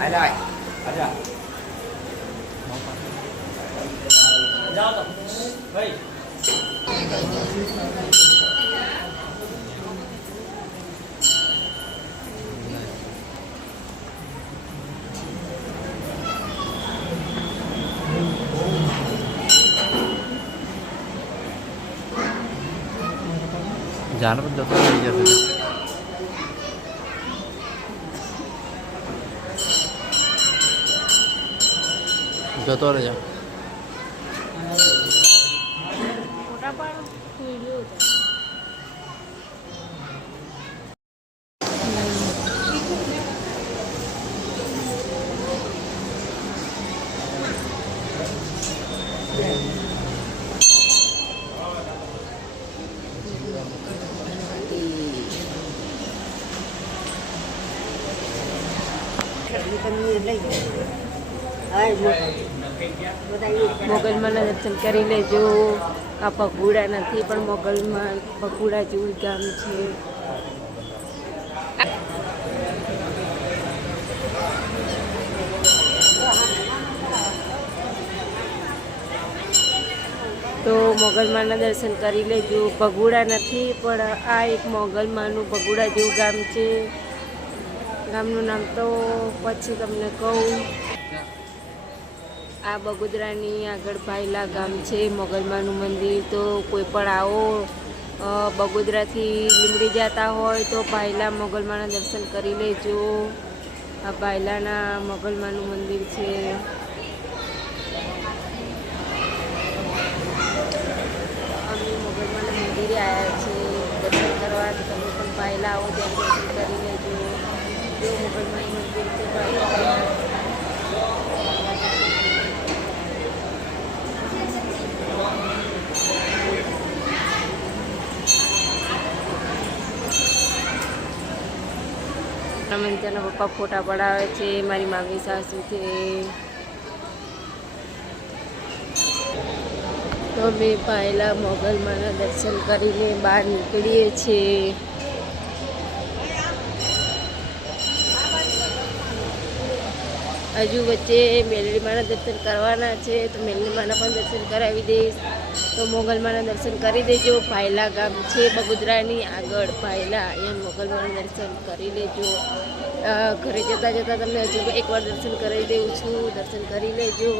Ai đây? Aja. Jauh tu. Hei. जाना तो जता नहीं जाते जतो रह जा મોગલમાના દર્શન કરી લેજો. આ પગુડા નથી પણ મોગલમાં પગુડા જેવું ગામ છે. તો મોગલમાના દર્શન કરી લેજો. પગુડા નથી પણ આ એક મોગલમાનું પગુડા જેવું ગામ છે. ગામનું નામ તો પછી તમને કહું. આ બગોદરાની આગળ ભાયલા ગામ છે, મોગલમાનું મંદિર. તો કોઈ પણ આવો બગોદરાથી લીમડી જતા હોય તો ભાયલા મોગલમાના દર્શન કરી લેજો. આ ભાયલાના મોગલમાનું મંદિર છે. અમે મોગલમાના મંદિરે આવ્યા છે દર્શન કરવા. તો તમે પણ ભાયલા આવો ત્યાં દર્શન કરી લેજો. જો મોગલમાનું મંદિર છે ભાયલા. મંત્રના પપ્પા ફોટા પડાવે છે. મારી મામી સાસુ છે. તો અમે પહેલા મોગલમાના દર્શન કરીને બહાર નીકળીએ છીએ. હજુ વચ્ચે મેલડીમાના દર્શન કરવાના છે તો મેલડીમાના પણ દર્શન કરાવી દઈશ. તો મોગલમાના દર્શન કરી દેજો. ભાયલા ગામ છે બગોદરાની આગળ ભાયલા, એમ મોગલમાના દર્શન કરી લેજો. ઘરે જતાં જતાં તમને હજુ એકવાર દર્શન કરી દઉં છું. દર્શન કરી લેજો.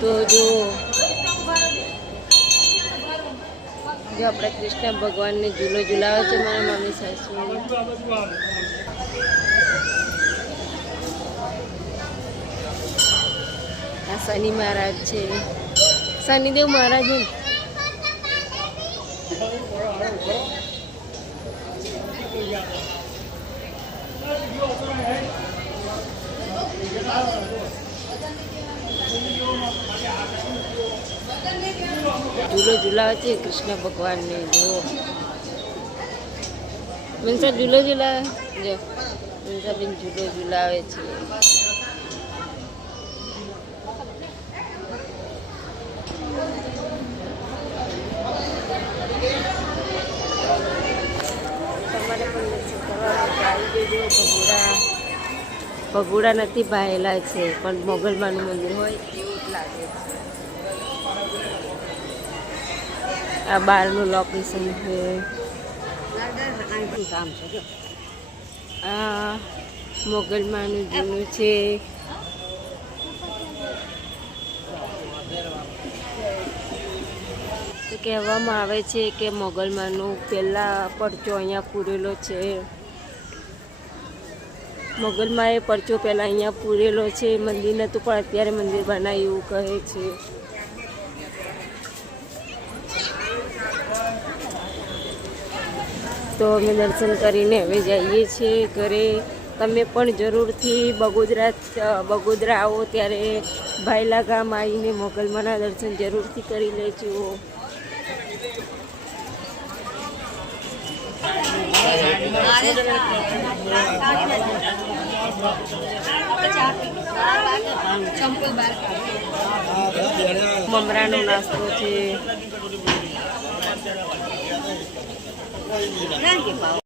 તો જો આપણે કૃષ્ણ ભગવાનને ઝૂલો ઝુલાવે છે મારા મમ્મી સાસુ. આ શનિ મહારાજ છે, શનિદેવ મહારાજ. ઝૂલો ઝુલાવે છે કૃષ્ણ ભગવાનને. જો મનસા ઝૂલો ઝુલાવે. જો મનસાબેન ઝૂલો ઝુલાવે છે. તમારે પણ દર્શન કરવા આવી જજો. ભગોડા નથી ભાયેલા છે પણ મોગલમાનું મંદિર હોય એવું જ લાગે છે. આ બહારનું લોકેશન છે. કામ છે જો. આ મોગલમાનું જૂનું છે. તો કહેવામાં આવે છે કે મોગલમાનું પહેલાં પરચો અહીંયા પૂરેલો છે. મોગલમાએ પરચો પહેલાં અહીંયા પૂરેલો છે. મંદિર નહોતું પણ અત્યારે મંદિર બનાવ્યું એવું કહે છે. તો અમે દર્શન કરીને હવે જઈએ છીએ ઘરે. તમે પણ જરૂરથી બગોદરા આવો ત્યારે ભાયલા ગામ આવીને મોગલમાના દર્શન જરૂરથી કરી લેજો. મમરાનો નાસ્તો છે. ના કે ભાવ